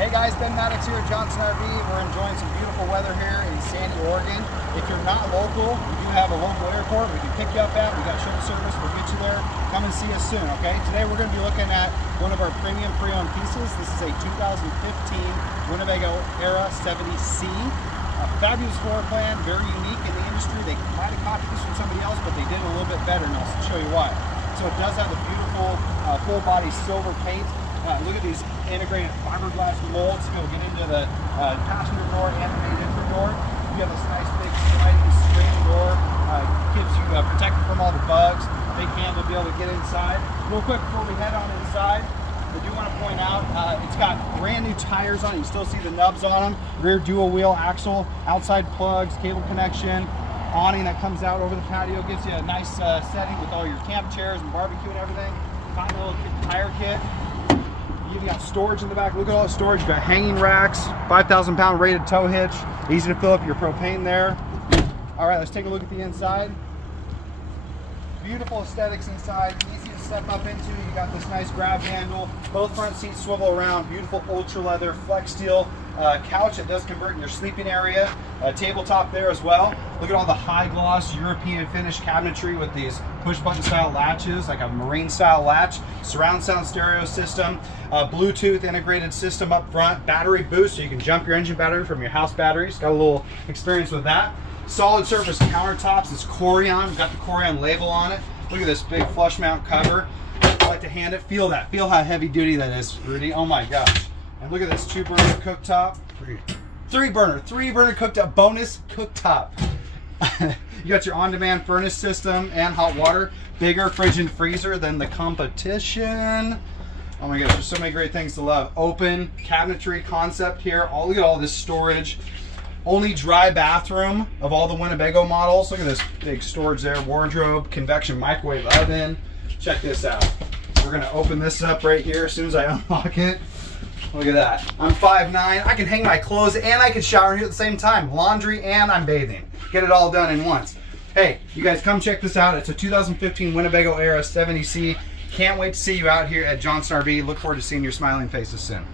Hey guys, Ben Maddox here at Johnson RV. We're enjoying some beautiful weather here in Sandy, Oregon. If you're not local, we do have a local airport we can pick you up at. We got shuttle service, we'll get you there. Come and see us soon, okay? Today we're going to be looking at one of our premium pre-owned pieces. This is a 2015 Winnebago Era 70C. A fabulous floor plan, very unique in the industry. They might have copied this from somebody else, but they did it a little bit better, and I'll show you why. So it does have the beautiful full body silver paint. Look at these integrated fiberglass molds to be able to get into the passenger door and the main entry door. You have this nice big sliding screen door. Keeps you protected from all the bugs. Big handle to be able to get inside. Real quick before we head on inside, I do want to point out it's got brand new tires on it. You still see the nubs on them. Rear dual wheel axle, outside plugs, cable connection, awning that comes out over the patio. Gives you a nice setting with all your camp chairs and barbecue and everything. Fine little tire kit. You've got storage in the back. Look at all the storage. You've got hanging racks, 5,000 pound rated tow hitch. Easy to fill up your propane there. All right, let's take a look at the inside. Beautiful aesthetics inside. Easy to step up into. You got this nice grab handle. Both front seats swivel around. Beautiful ultra leather flex steel couch that does convert in your sleeping area. Tabletop there as well. Look at all the high gloss European finish cabinetry with these push button style latches, like a marine style latch. Surround sound stereo system. Bluetooth integrated system up front. Battery boost, so you can jump your engine battery from your house batteries. Got a little experience with that. Solid surface countertops. It's Corian. Got the Corian label on it. Look at this big flush mount cover. I like to hand it. Feel that. Feel how heavy duty that is, Rudy. Oh my gosh. And look at this 2-burner cooktop. Three-burner cooktop. Bonus cooktop. You got your on-demand furnace system and hot water. Bigger fridge and freezer than the competition. Oh my gosh, there's so many great things to love. Open cabinetry concept here. Look at all this storage. Only dry bathroom of all the Winnebago models. Look at this big storage there. Wardrobe, convection microwave oven. Check this out. We're gonna open this up right here as soon as I unlock it. Look at that. I'm 5'9". I can hang my clothes and I can shower here at the same time. Laundry and I'm bathing. Get it all done in once. Hey, you guys come check this out. It's a 2015 Winnebago Era 70C. Can't wait to see you out here at Johnson RV. Look forward to seeing your smiling faces soon.